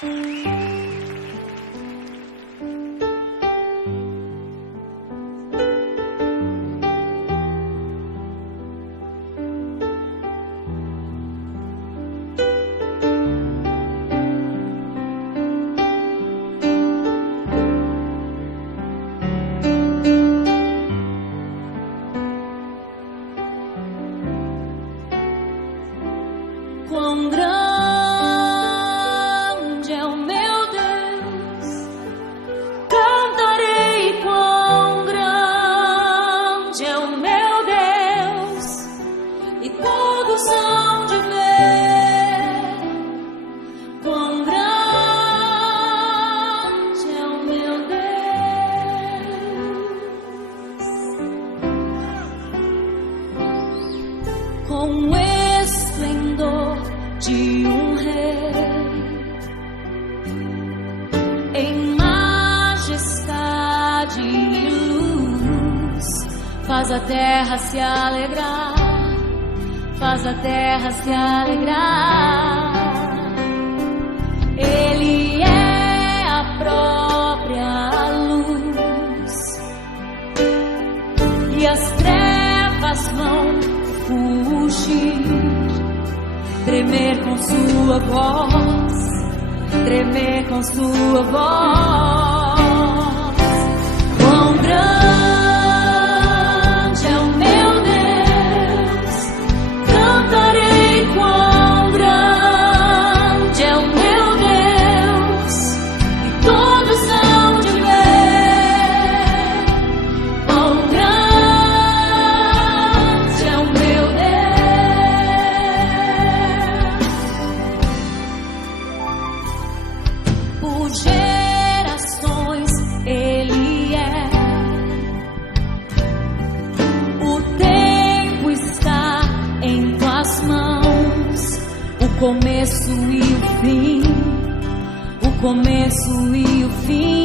Quão grande é o meu Deus, cantarei quão grande é o meu Deus, e todos hão de ver quão grande é o meu Deus. Com esplendor de um rei, em majestade e luz, faz a terra se alegrar, faz a terra se alegrar. Ele é a própria luz, e as trevas vão fugir, tremer com sua voz, tremer com sua voz. Quão grande é o meu Deus, cantarei quão grande é o meu Deus, e todos hão de ver quão grande é o meu Deus. Por gerações Ele é, o tempo está em tuas mãos, o começo e o fim, o começo e o fim.